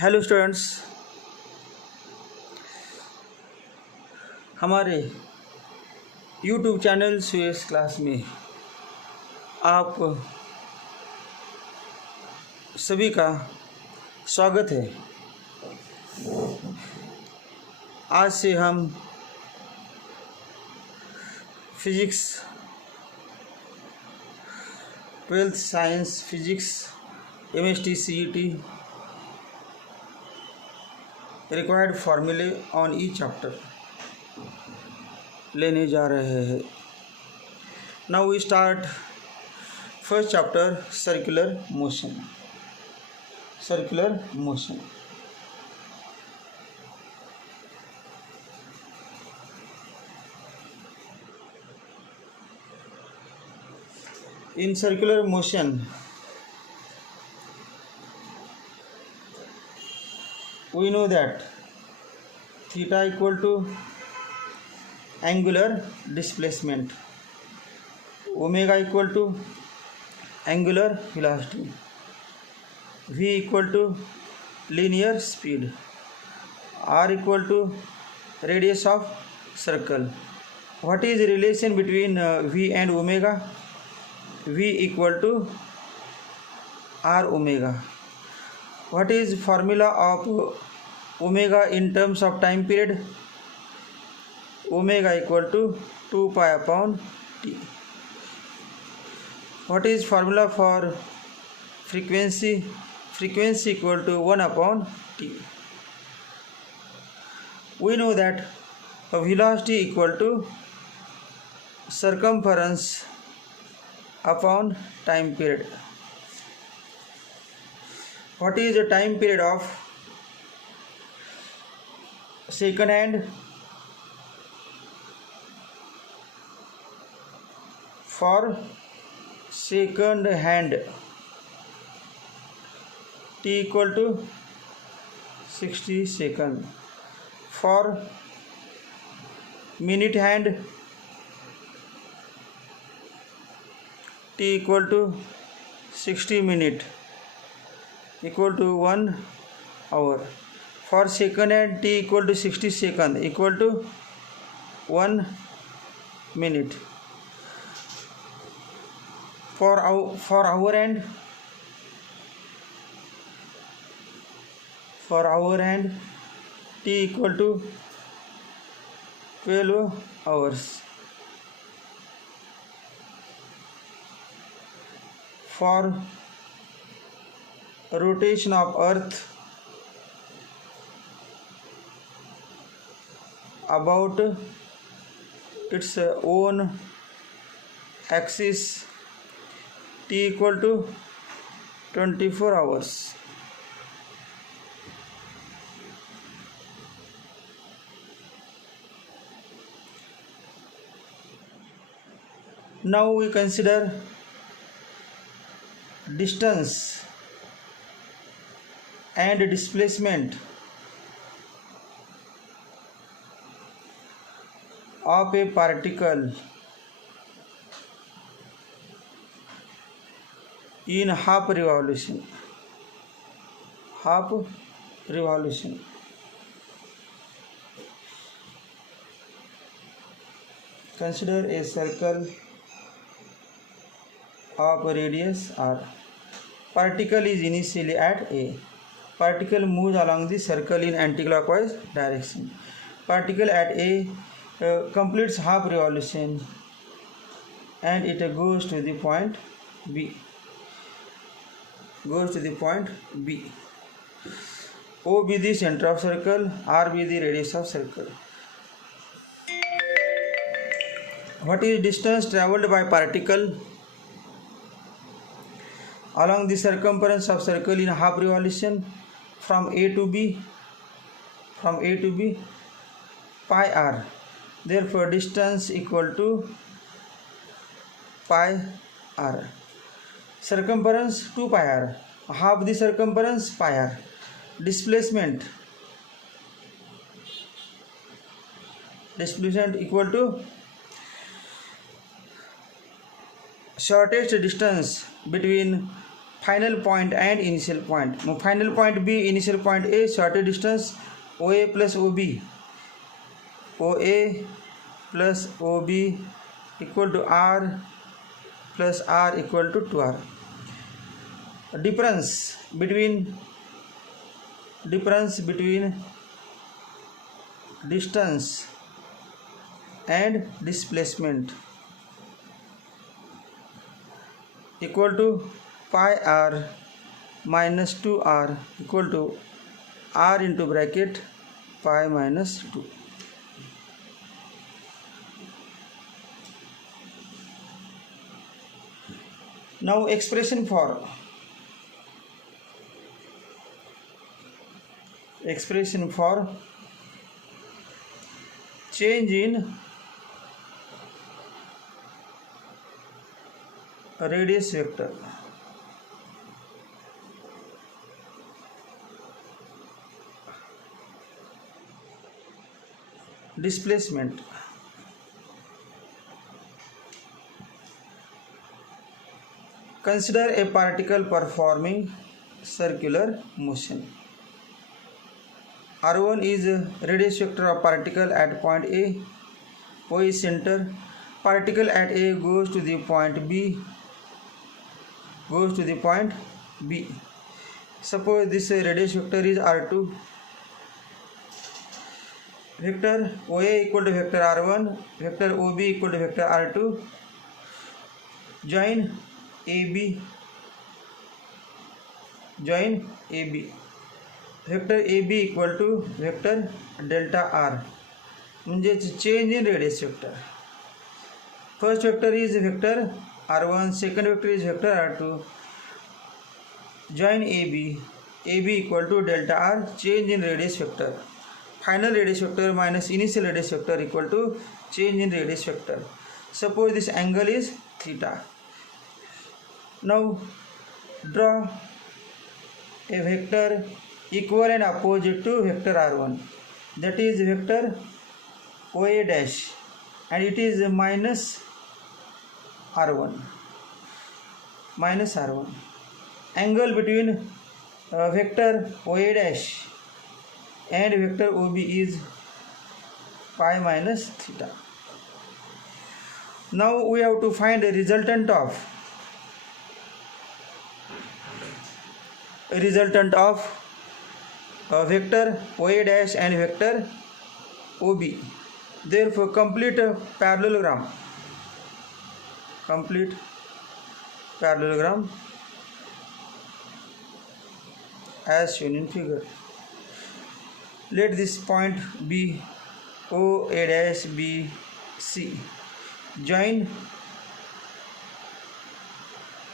Hello students, हमारे YouTube channel Suyas class में आप सभी का स्वागत है। आज से हम physics 12th science physics MST CET required फॉर्मूले ऑन ई चैप्टर लेने जा रहे हैं। Now we start first chapter, circular motion. In circular motion, we know that theta equal to angular displacement, omega equal to angular velocity, v equal to linear speed, r equal to radius of circle. What is the relation between v and omega? V equal to r omega. What is formula of omega in terms of time period? Omega equal to 2 pi upon t. What is formula for frequency? Frequency equal to 1 upon t. We know that velocity equal to circumference upon time period. What is the time period of second hand? For second hand, t equal to 60 seconds. For minute hand, t equal to 60 minute equal to 1 hour. For second hand, t equal to 60 second equal to 1 minute. For hour hand, t equal to 12 hours. For rotation of earth about its own axis, t equal to 24 hours. Now we consider distance and displacement of a particle in half revolution. Consider a circle of radius r. Particle is initially at A. Particle moves along the circle in anticlockwise direction. Particle at A completes half revolution and it goes to the point B. O be the center of circle, R be the radius of circle. What is distance traveled by particle along the circumference of circle in half revolution from A to B? Pi r. Therefore distance equal to pi r. Circumference 2 pi r. Half the circumference pi r. Displacement equal to shortest distance between final point and initial point. Final point B, initial point A, shortest distance O A plus O B, O A plus O B equal to R plus R equal to 2r. difference between distance and displacement equal to pi r minus 2r equal to r into bracket pi minus 2. Now expression for change in radius vector. Displacement. Consider a particle performing circular motion. R1 is radius vector of particle at point A. O is center. Particle at A goes to the point B. Suppose this radius vector is R2. Vector OA equal to vector R1. Vector OB equal to vector R2. Join AB. Vector AB equal to vector delta R. म्हणजे change in radius vector. First vector is vector R1, second vector is vector R2. Join AB. AB equal to delta R, change in radius vector. Final radius vector minus initial radius vector equal to change in radius vector. Suppose this angle is theta. Now draw a vector equal and opposite to vector R1, that is vector OA dash, and it is minus R1. Angle between vector OA dash and vector OB is pi minus theta. Now we have to find a resultant of vector OA dash and vector OB. Therefore complete parallelogram as shown in figure. Let this point be OA dash BC. Join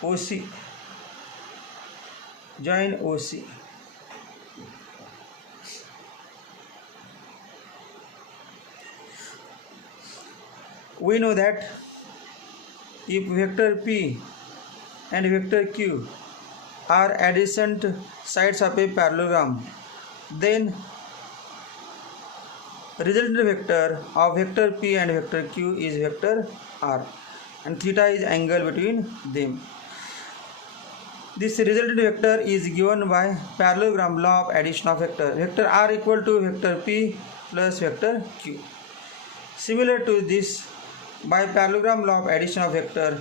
OC. We know that if vector P and vector Q are adjacent sides of a parallelogram, then resultant vector of vector P and vector Q is vector R, and theta is angle between them. This resultant vector is given by parallelogram law of addition of vector. Vector R equal to vector P plus vector Q. Similar to this, by parallelogram law of addition of vector,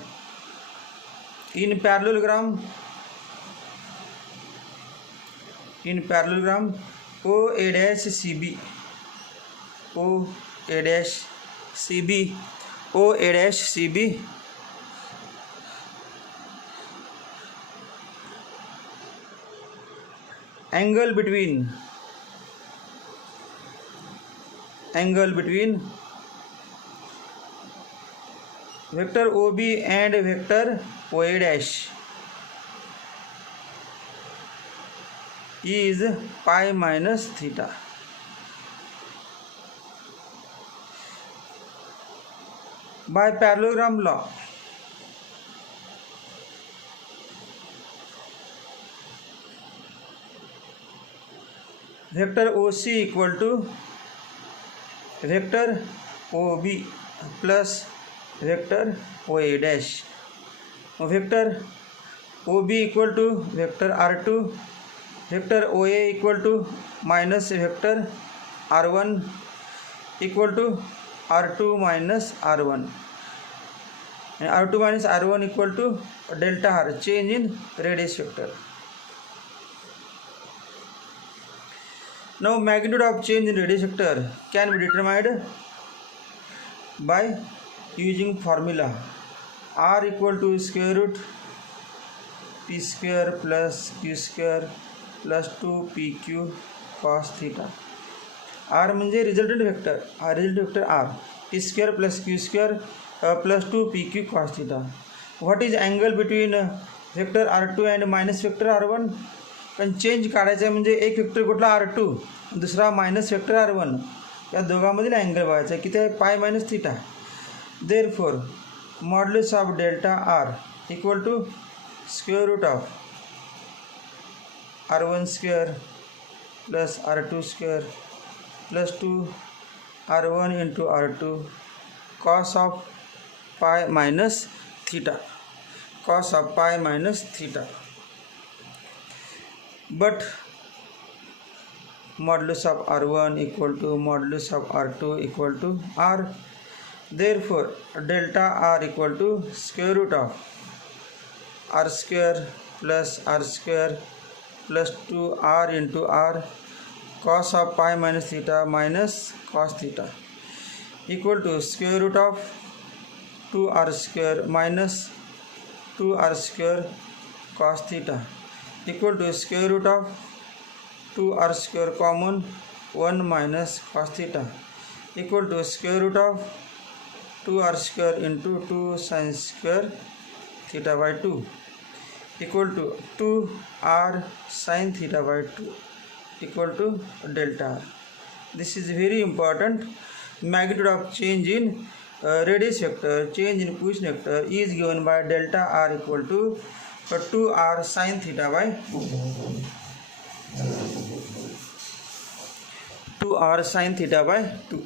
in parallelogram OA dash CB angle between vector OB and vector OA dash is pi minus theta. By parallelogram law, vector OC equal to vector OB plus vector OA dash. Vector OB equal to vector R2, vector OA equal to minus vector R1 equal to R2 minus R1, and R2 minus R1 equal to delta R, change in radius vector. Now magnitude of change in radius vector can be determined by using formula R equal to square root p square plus q square plus 2pq cos theta. R म्हणजे resultant vector, resultant vector R, p square plus q square plus 2pq cos theta. What is angle between vector R2 and minus vector R1? पण change काढायचा आहे म्हणजे एक vector कुठला R2, दुसरा minus vector R1, या दोघांमधील angle बघायचा आहे किती आहे, pi minus theta. Therefore modulus of delta R equal to square root of R1 square plus R2 square plus 2 R1 into R2 cos of pi minus theta, cos of pi minus theta. But modulus of R1 equal to modulus of R2 equal to R. Therefore delta R equal to square root of R square plus R square plus 2R into R cos of pi minus theta minus cos theta equal to square root of 2R square minus 2R square cos theta equal to square root of 2R square common 1 minus cos theta equal to square root of 2R square into 2 sin square theta by 2 equal to 2R sin theta by 2 equal to delta R. This is very important. Magnitude of change in radius vector, change in position vector is given by delta R equal to 2R sin theta by 2R sin theta by 2.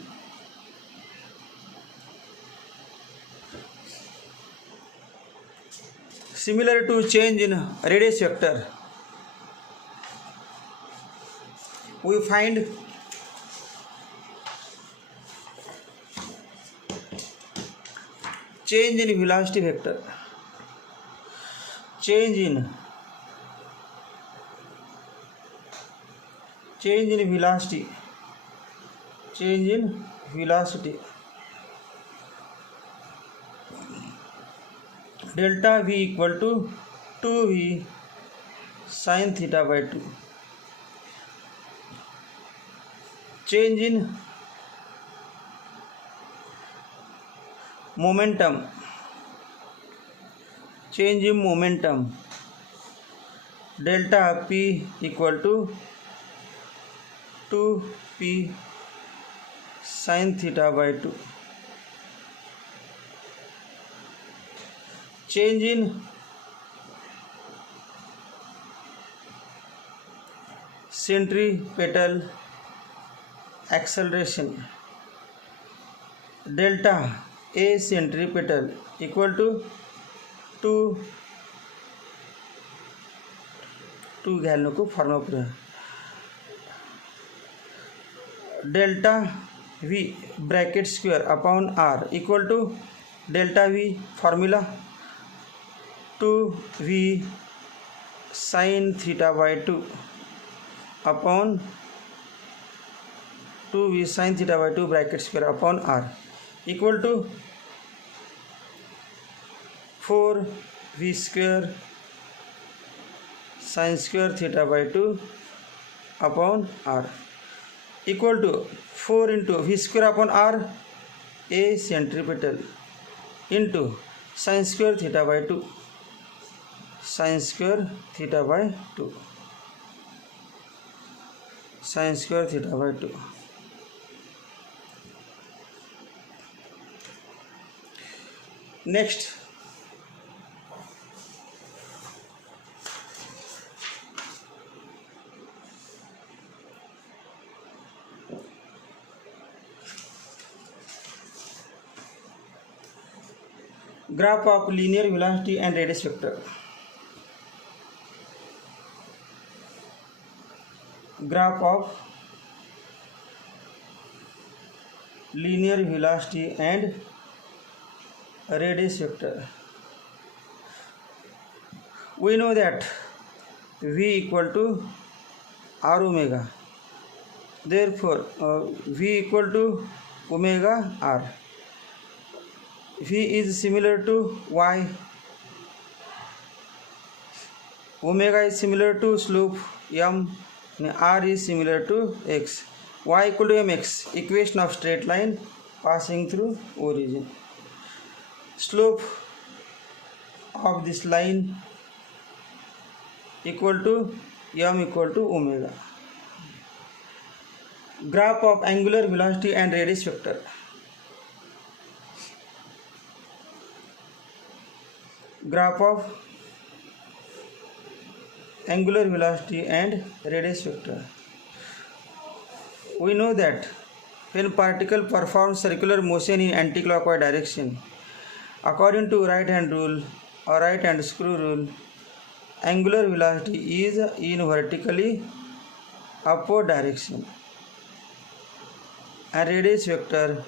Similar to change in radius vector, we find change in velocity vector, change in velocity, change in velocity delta V equal to 2V sin theta by 2. Change in momentum, change in momentum delta P equal to 2P sin theta by 2. Change in centripetal acceleration delta A centripetal equal to 2 घ्यायला नको, formula पुढे delta V bracket square upon R equal to delta V formula 2V sin theta by 2 upon 2V sin theta by 2 bracket square upon R equal to 4V square sin square theta by 2 upon R equal to 4 into V square upon R A centripetal into sin square theta by 2 sin square theta by 2 sin square theta by 2. Next, graph of linear velocity and radius vector. graph of linear velocity and radius vector. We know that v equal to r omega, therefore v equal to omega r. V is similar to y, omega is similar to slope m, and r is similar to x. Y equal to mx, equation of straight line passing through origin. Slope of this line equal to m equal to omega. Graph of angular velocity and radius vector. Graph of angular velocity and radius vector. We know that when particle performs circular motion in anticlockwise direction, according to right hand rule or right hand screw rule, angular velocity is in vertically upward direction and radius vector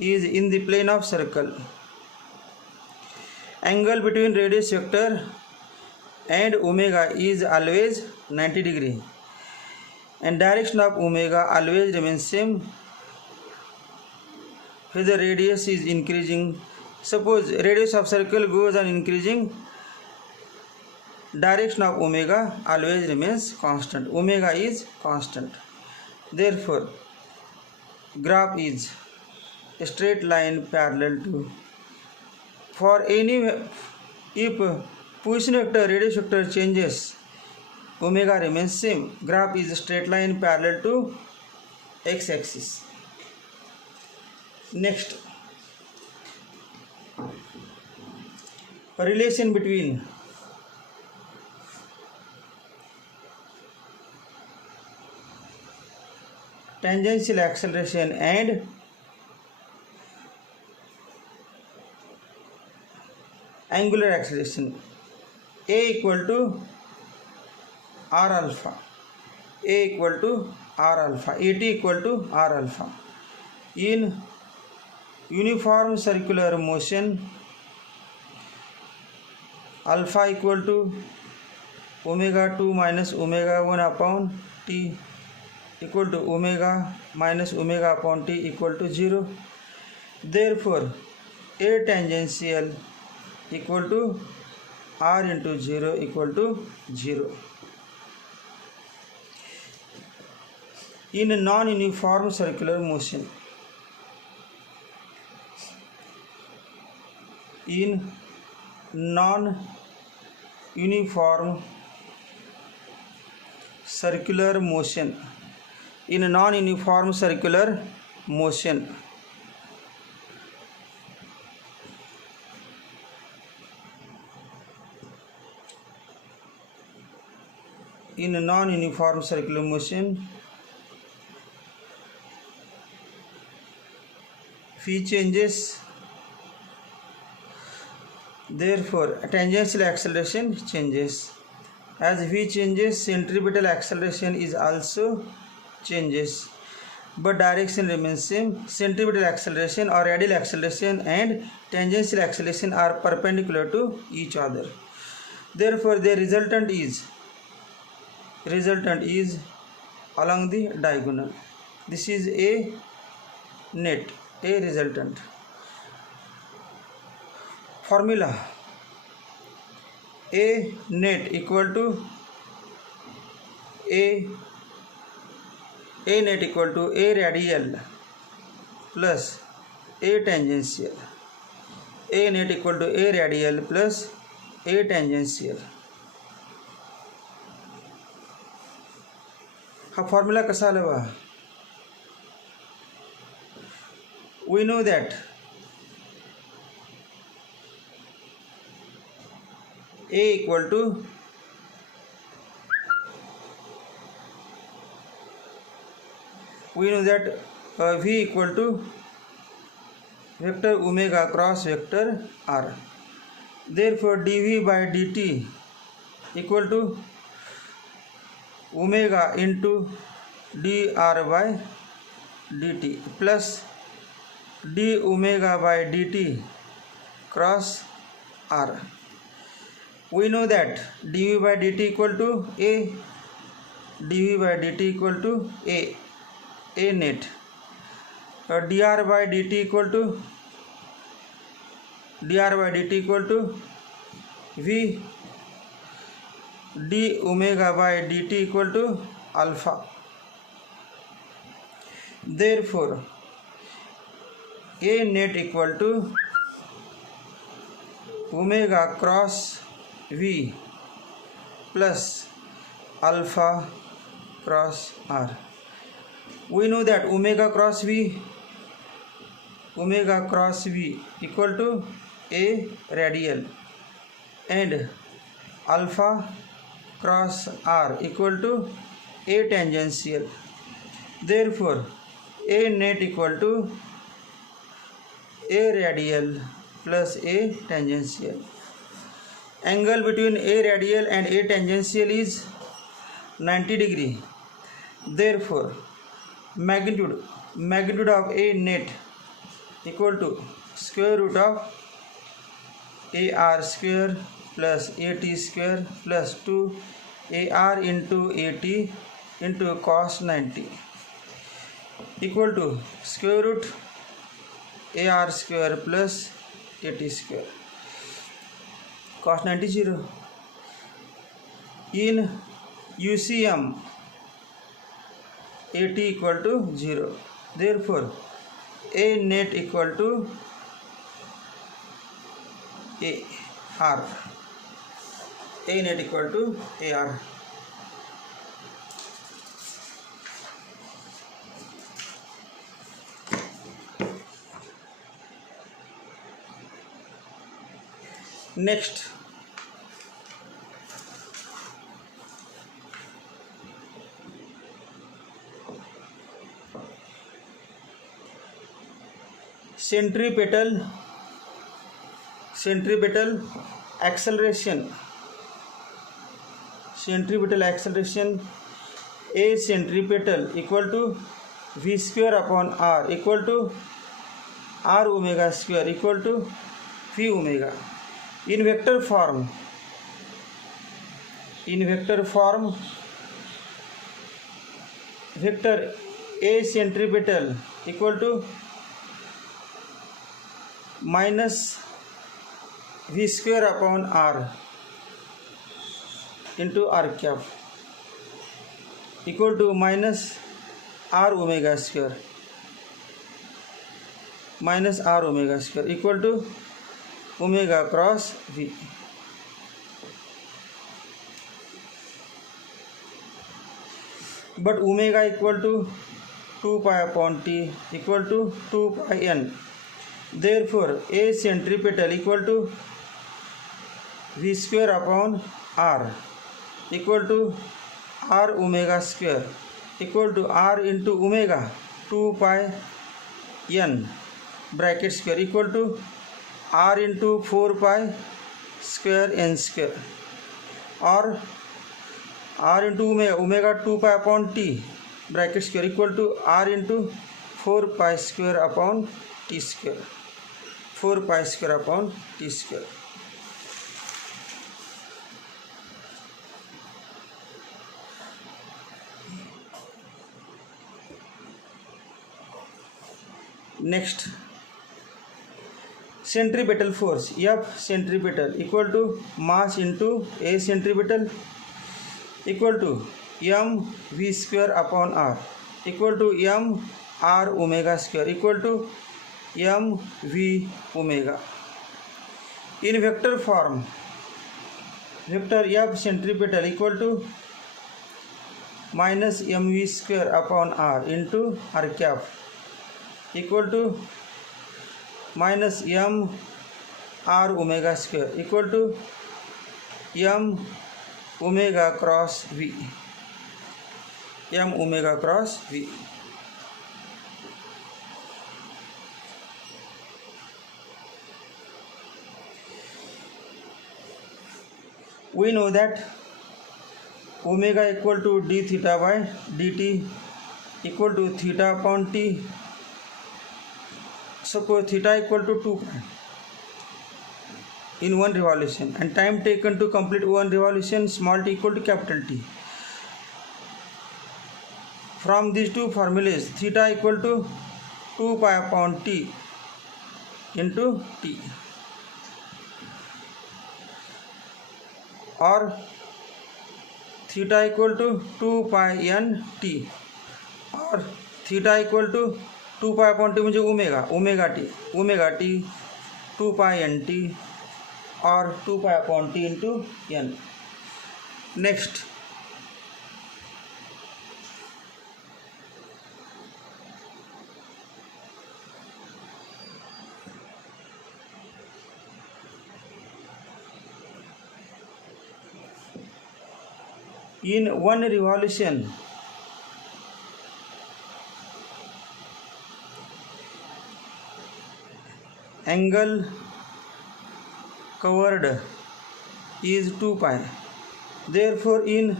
is in the plane of circle. Angle between radius vector and omega is always 90 degree, and direction of omega always remains same when the radius is increasing. Suppose radius of circle goes on increasing, direction of omega always remains constant. Omega is constant. Therefore, graph is a straight line parallel to, for any, if position vector, radius vector changes, omega remains same. Graph is a straight line parallel to x-axis. Next, a relation between tangential acceleration and angular acceleration. A equal to r alpha, A equal to r alpha, At equal to r alpha. In uniform circular motion, alpha equal to omega 2 minus omega 1 upon t equal to omega minus omega upon t equal to 0. Therefore, A tangential equal to r into 0 equal to 0. In a non-uniform circular motion, in non-uniform circular motion, in a non-uniform circular motion, in a non-uniform circular motion, phi changes, therefore tangential acceleration changes. As v changes, centripetal acceleration is also changes, but direction remains same. Centripetal acceleration or radial acceleration and tangential acceleration are perpendicular to each other. Therefore, the resultant is along the diagonal. This is a net, a resultant. Formula: A net equal to A net equal to A radial plus A tangential. A net equal to A radial plus A tangential. हा formula कसा आला बा? We know that A equal to V equal to vector omega cross vector r. Therefore, dv by dt equal to omega into dr by dt plus d omega by dt cross r. We know that dv by dt equal to a, dv by dt equal to a net, dr by dt equal to v, d omega by dt equal to alpha. Therefore a net equal to omega cross v plus alpha cross r. We know that omega cross v equal to a radial and alpha cross r equal to a tangential. Therefore a net equal to a radial plus a tangential. Angle between a radial and a tangential is 90 degree. Therefore magnitude of a net equal to square root of ar square plus at square plus 2 ar into at into cos 90 equal to square root ar square plus at square cos 90 0. In UCM at equal to 0. Therefore a net equal to ar. A net equal to ar. Next, centripetal acceleration. A centripetal equal to v square upon r equal to r omega square equal to v omega. In vector form vector a centripetal equal to minus v square upon r into r cap equal to minus r omega square equal to omega cross v. But omega equal to 2 pi upon t equal to 2 pi n. Therefore a centripetal equal to v square upon r equal to r omega square equal to r into omega 2 pi n bracket square equal to r into 4 pi square n square or r into omega 2 pi upon t bracket square equal to r into 4 pi square upon t square. Next, centripetal force F centripetal equal to mass into a centripetal equal to m v square upon r equal to m r omega square equal to m v omega. In vector form vector F centripetal equal to minus mv square upon r into r cap equal to minus m r omega square equal to m omega cross v. We know that omega equal to d theta by dt equal to theta upon t. Suppose theta equal to 2 pi in one revolution, and time taken to complete one revolution small t equal to capital T. From these two formulas, theta equal to 2 pi upon t into t, or theta equal to 2 pi n t, or theta equal to 2 pi upon t म्हणजे omega t 2 pi n t or 2 pi upon t into n. Next, in one revolution angle covered is 2 pi. Therefore, in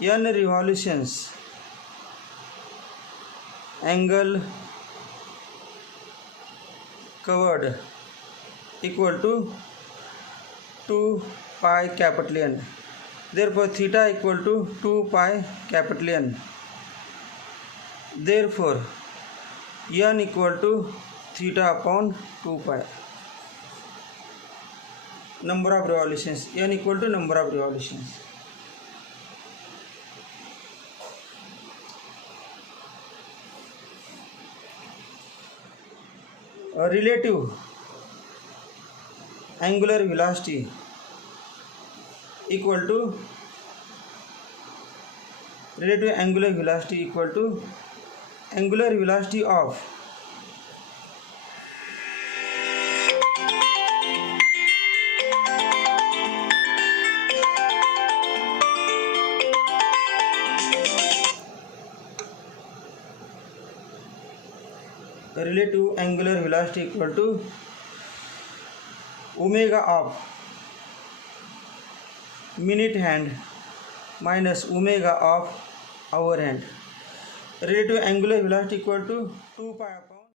n revolutions angle covered equal to 2 pi capital N. Therefore, theta equal to 2 pi capital N. Therefore, n equal to theta upon 2 pi. Number of revolutions, n equal to number of revolutions. Relative angular velocity equal to angular velocity of relative angular velocity equal to omega of minute hand minus omega of hour hand. Relative angular velocity equal to 2 pi upon